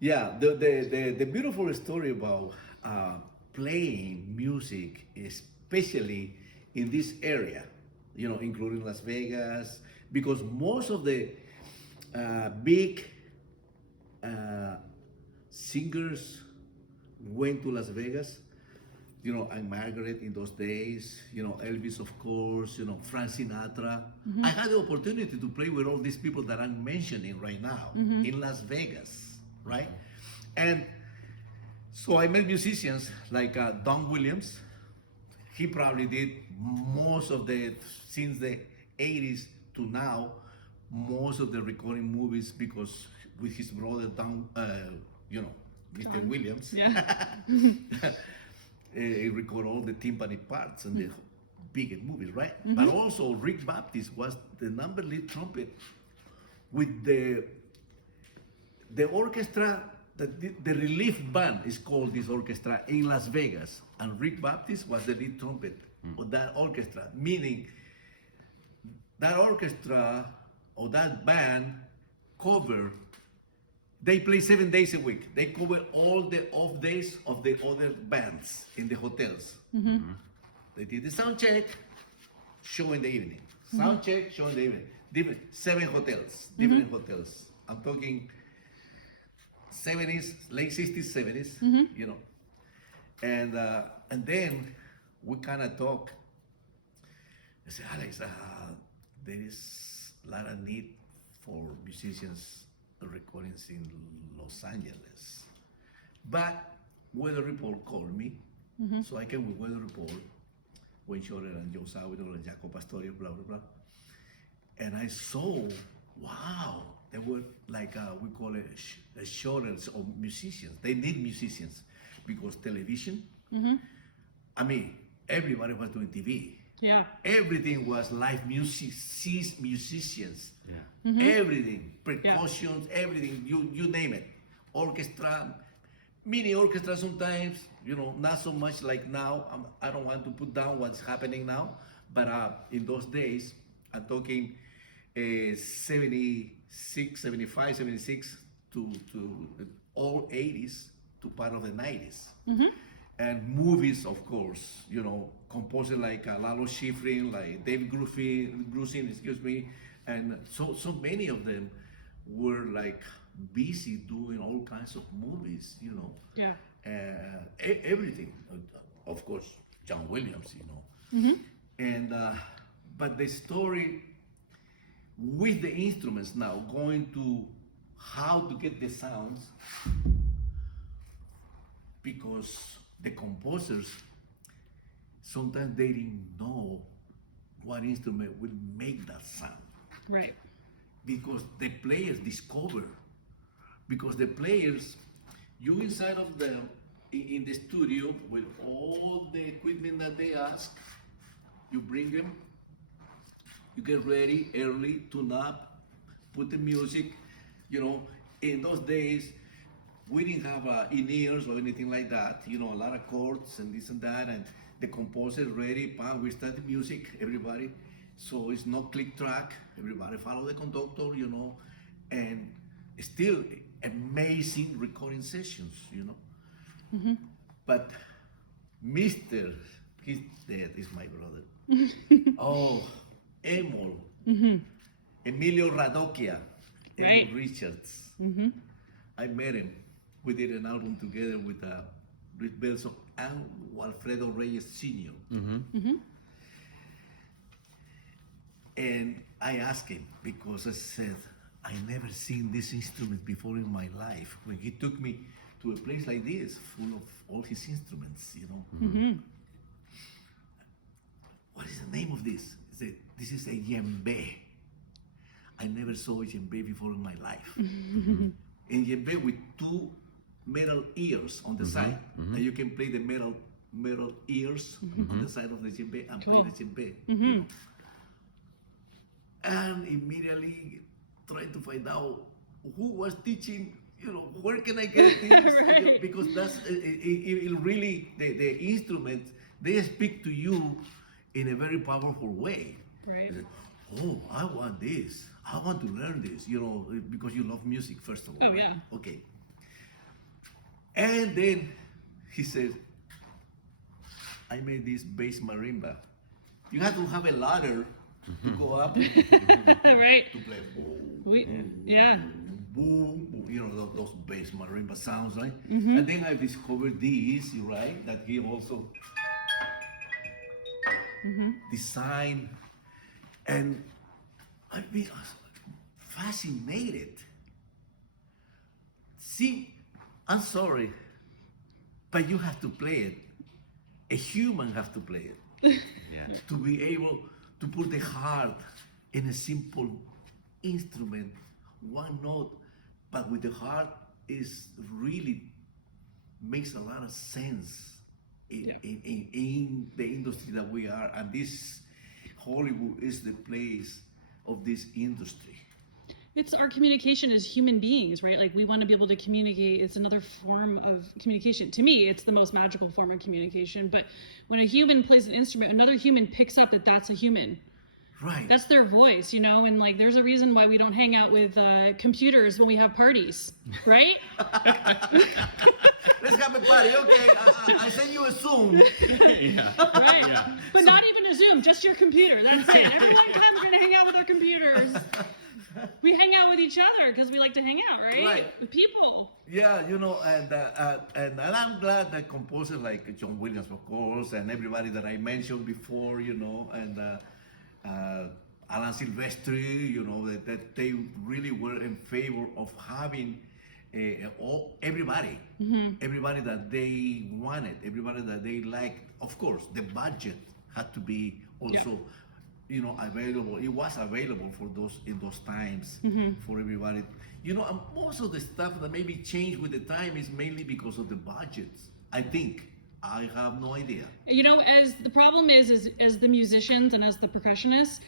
Yeah, the beautiful story about playing music, especially in this area, including Las Vegas, because most of the big uh, singers went to Las Vegas. And Margaret in those days, Elvis, of course, Frank Sinatra. I had the opportunity to play with all these people that I'm mentioning right now in Las Vegas, right? And so I met musicians like Don Williams. He probably did most of the, since the 80s to now, most of the recording movies because with his brother Don, Mr. Williams. Yeah. He record all the timpani parts and the big movies, right? But also Rick Baptist was the number lead trumpet with the orchestra. The relief band is called this orchestra in Las Vegas, and Rick Baptist was the lead trumpet of that orchestra. Meaning that orchestra or that band cover. They play 7 days a week. They cover all the off days of the other bands in the hotels. They did the sound check, show in the evening. Sound check, show in the evening. Different 7 hotels, different hotels. I'm talking 70s, late 60s, 70s, And then we kind of talk. I said, Alex, there is a lot of need for musicians recordings in Los Angeles. But Weather Report called me, so I came with Weather Report, Wayne Shorter and Joe Sawino and Jaco Pastorio, blah, blah, blah. And I saw, wow, they were like, we call it a shortage of musicians. They need musicians because television, I mean, everybody was doing TV. Yeah. Everything was live music, musicians. Everything, percussions, everything, you name it. Orchestra, mini orchestra sometimes, not so much like now. I don't want to put down what's happening now, but in those days, I'm talking 76, 75, 76 to all 80s to part of the 90s. And movies, of course, composers like Lalo Schifrin, like David Grusin, excuse me, and so many of them were like busy doing all kinds of movies, Yeah. Everything, of course, John Williams, and but the story with the instruments now, going to how to get the sounds, because the composers sometimes they didn't know what instrument will make that sound. Right. Because the players discover. Because the players, you inside of them in the studio with all the equipment that they ask, you bring them, you get ready early, tune up, put the music. In those days, we didn't have in-ears or anything like that. A lot of chords and this and that, and the composer ready, we start the music, everybody. So it's not click track, everybody follow the conductor, and still amazing recording sessions, But Mr., he's dead, is my brother. Oh, Emil, Emilio Radocchia, Right. Emil Richards. I met him. We did an album together with Rick Belson and Alfredo Reyes Sr. And I asked him because I said, I never seen this instrument before in my life. When he took me to a place like this, full of all his instruments, What is the name of this? He said, this is a djembe. I never saw a djembe before in my life. And djembe with 2 metal ears on the side, and you can play the metal ears on the side of the djembe and play the djembe. And immediately trying to find out who was teaching, where can I get this? Right. Because that's it really, the instruments, they speak to you in a very powerful way. Right. Oh, I want this. I want to learn this, because you love music, first of all. Oh, right? yeah. Okay. And then he said, I made this bass marimba. You have to have a ladder to go up Right. to play boom, Yeah. boom, boom, you know, those bass marimba sounds, right? And then I discovered this, right, that he also designed, and I've been fascinated. See, I'm sorry, but you have to play it. A human have to play it. Yeah. To be able to put the heart in a simple instrument, one note, but with the heart is really makes a lot of sense in the industry that we are, and this Hollywood is the place of this industry. It's our communication as human beings, right? Like we want to be able to communicate. It's another form of communication. To me, it's the most magical form of communication. But when a human plays an instrument, another human picks up that that's a human. Right. That's their voice, you know? And like there's a reason why we don't hang out with computers when we have parties, right? Let's have a party. Okay, I send you a Zoom. Yeah. Right. Yeah. But not even a Zoom, just your computer. That's it. Every time we're going to hang out with our computers. We hang out with each other because we like to hang out, right? Right. With people. Yeah, you know, and I'm glad that composers like John Williams, of course, and everybody that I mentioned before, you know, and Alan Silvestri, you know, that they really were in favor of having everybody that they wanted, everybody that they liked. Of course, the budget had to be also, you know, available. It was available for those in those times for everybody. You know, and most of the stuff that maybe changed with the time is mainly because of the budgets. I think. I have no idea. You know, as the problem is as the musicians and as the percussionists,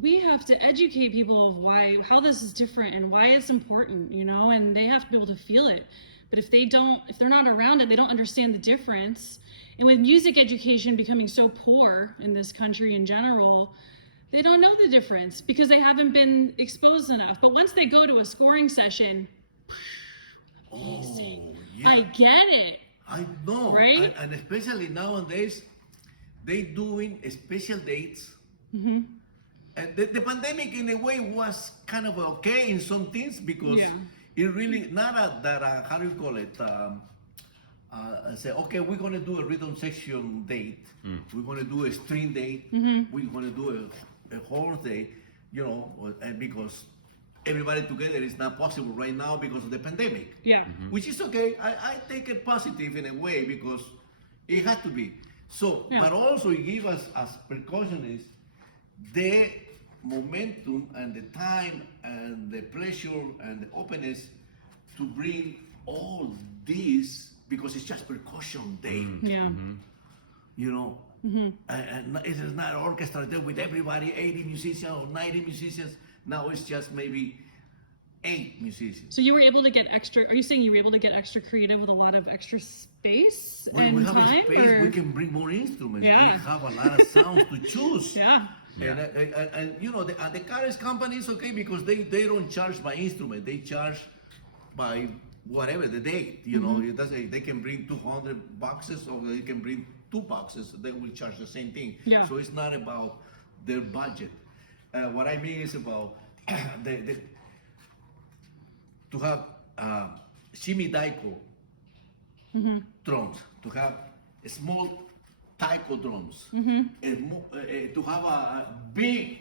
we have to educate people of how this is different and why it's important, you know, and they have to be able to feel it. But if they're not around it, they don't understand the difference. And with music education becoming so poor in this country in general, they don't know the difference because they haven't been exposed enough. But once they go to a scoring session, amazing. Yeah. I get it. I know. Right? And especially nowadays, they doing special dates. And the pandemic, in a way, was kind of okay in some things because it really, not that, how do you call it? Say, okay, we're going to do a rhythm section date. We're going to do a string date. We're going to do a horn date, you know, and because everybody together is not possible right now because of the pandemic. Yeah. Which is okay. I take it positive in a way because it has to be. So, but also it gives us as percussionists the momentum and the time and the pleasure and the openness to bring all this because it's just percussion day. Yeah. You know, and it is not orchestra there with everybody, 80 musicians or 90 musicians. Now it's just maybe 8 musicians. So you were able to get extra, are you saying you were able to get extra creative with a lot of extra space When and we have time? a space, we can bring more instruments. Yeah. We have a lot of sounds to choose. Yeah. And you know, the carriage company is okay because they don't charge by instrument. They charge by whatever the date. You know, it doesn't, they can bring 200 boxes or they can bring 2 boxes. They will charge the same thing. Yeah. So it's not about their budget. What I mean is about to have shimi daiko drums, to have small taiko drums, to have a big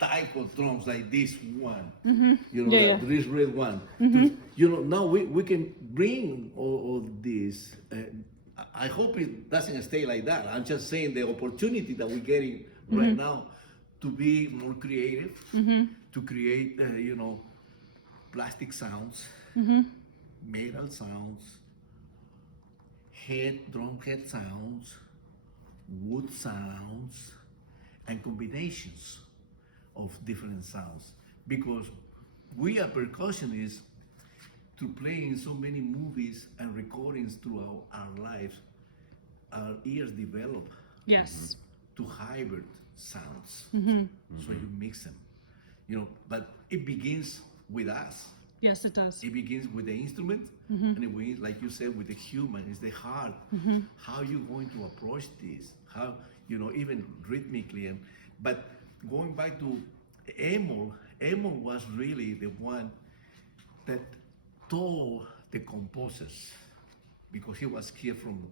taiko drums like this one, you know, this red one. You know, now we can bring all this. I hope it doesn't stay like that. I'm just saying the opportunity that we're getting right now to be more creative, to create, you know, plastic sounds, metal sounds, drum head sounds, wood sounds, and combinations of different sounds. Because we are percussionists, to play in so many movies and recordings throughout our lives, our ears develop Yes. to hybrid sounds. So you mix them, you know, but it begins with us. Yes, it does. It begins with the instrument, and it begins, like you said, with the human. It's the heart. How you going to approach this? How, even rhythmically. But going back to Emil was really the one that taught the composers, because he was here from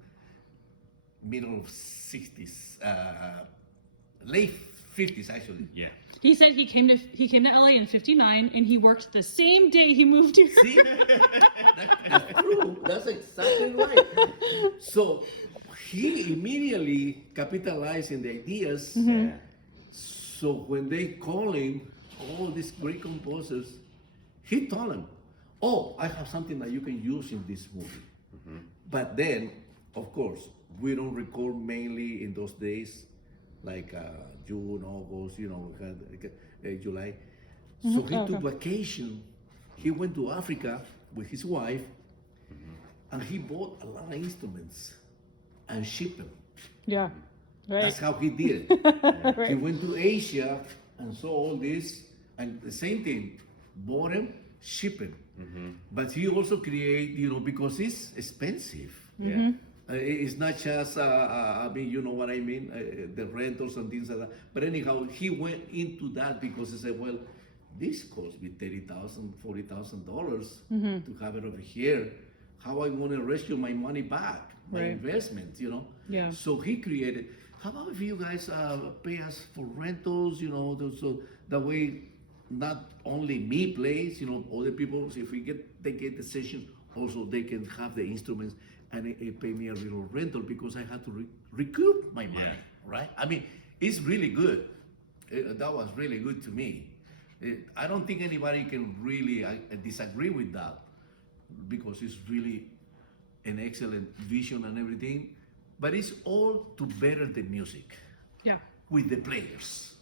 middle of 60s, late 50s actually. Yeah. He said he came to LA in '59, and he worked the same day he moved here. See, that's true. That's exactly right. So he immediately capitalized in the ideas. So when they call him, all these great composers, he told them, "Oh, I have something that you can use in this movie." But then, of course, we don't record mainly in those days, like June, August, July. So he took vacation. He went to Africa with his wife, and he bought a lot of instruments and shipped them. Yeah. Right. That's how he did it. Right. He went to Asia and saw all this, and the same thing, bought them, shipped them. But he also create, because it's expensive. Yeah. It's not just, you know what I mean, the rentals and things like that. But anyhow, he went into that because he said, well, this costs me $30,000, $40,000 to have it over here. How I want to rescue my money back, my Right. investment, Yeah. So he created, how about if you guys pay us for rentals, so that way not only me plays, other people, so if they get the session, also they can have the instruments and it pay me a little rental because I had to recoup my money, right? I mean, it's really good. That was really good to me. I don't think anybody can really disagree with that because it's really an excellent vision and everything, but it's all to better the music Yeah. with the players.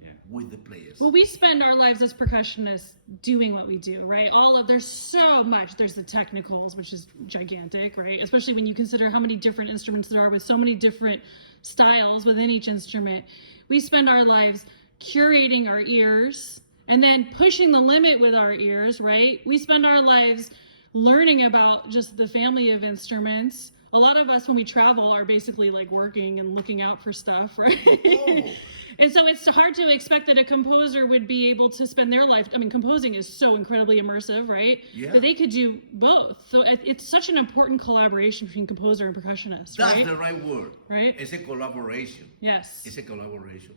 Yeah. With the players. Well, we spend our lives as percussionists doing what we do, right? There's so much. There's the technicals, which is gigantic, right? Especially when you consider how many different instruments there are with so many different styles within each instrument. We spend our lives curating our ears and then pushing the limit with our ears, right? We spend our lives learning about just the family of instruments. A lot of us, when we travel, are basically like working and looking out for stuff, right? Oh. And so it's hard to expect that a composer would be able to spend their life. I mean, composing is so incredibly immersive, right? Yeah. That they could do both. So it's such an important collaboration between composer and percussionist, That's right? the right word. Right? It's a collaboration. Yes. It's a collaboration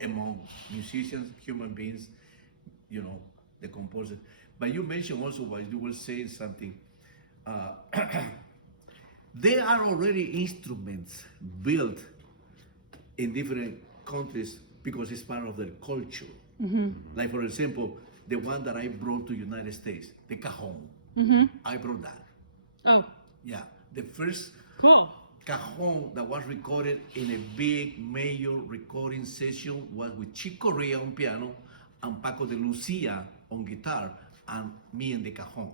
among musicians, human beings, the composer. But you mentioned also while you were saying something, there are already instruments built in different countries because it's part of their culture. Like for example, the one that I brought to United States, the cajon. I brought that. Oh, Yeah, the first cool. cajon that was recorded in a big major recording session was with Chick Corea on piano and Paco de Lucia on guitar and me in the cajon.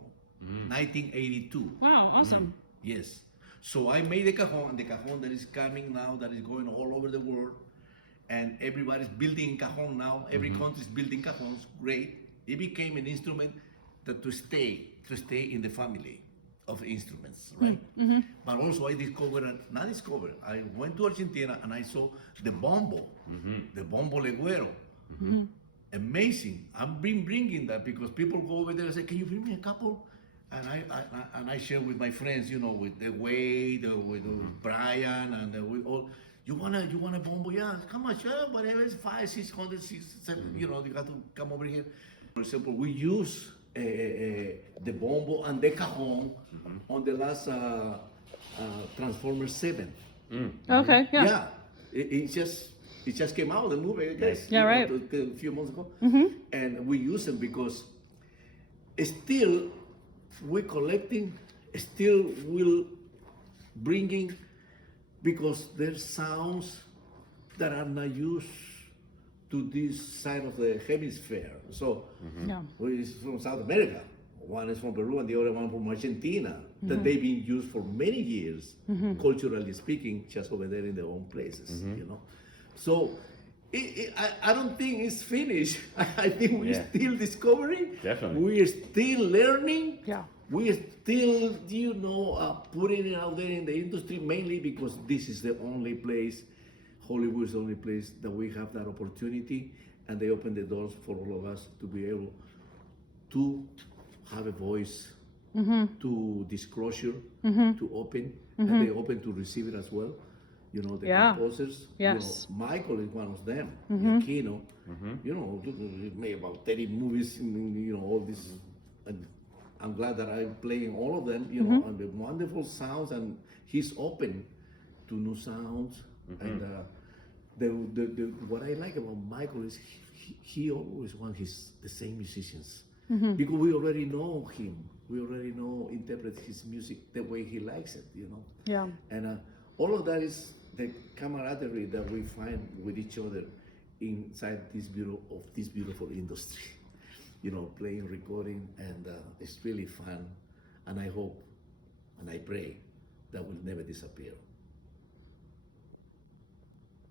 1982. Wow, awesome. Yes. So I made the cajon, and the cajon that is coming now, that is going all over the world, and everybody's building cajon now. Every country is building cajons. Great. It became an instrument that to stay in the family of instruments, right? But also I I went to Argentina and I saw the bombo, the bombo legüero. Amazing. I've been bringing that because people go over there and say, "Can you bring me a couple?" And I share with my friends, with the Wade, with Brian, and with all. You want a bombo? Yeah, how much? Whatever, it's 500, 600, 700. You have to come over here. For example, we use the bombo and the cajon on the last Transformers 7. Okay. Yeah. Yeah, it just came out, the movie, I guess. Yeah, right. A few months ago. And we use them because still we're collecting, still we're bringing, because there's sounds that are not used to this side of the hemisphere. So Yeah. it's from South America. One is from Peru and the other one from Argentina, that they've been used for many years, culturally speaking, just over there in their own places, So I don't think it's finished. I think we're Yeah. still discovering. Definitely. We're still learning. Yeah. We're still, putting it out there in the industry, mainly because this is the only place, Hollywood is the only place that we have that opportunity, and they open the doors for all of us to be able to have a voice, to disclosure, to open, and they open to receive it as well. The Yeah. composers. Yes. Michael is one of them. Aquino. He made about 30 movies. All this. And I'm glad that I'm playing all of them. And the wonderful sounds, and he's open to new sounds. And what I like about Michael is he always wants the same musicians. Because we already know him. We already interpret his music the way he likes it. Yeah. And all of that is the camaraderie that we find with each other inside this beautiful industry. Playing, recording, and it's really fun. And I hope and I pray that will never disappear.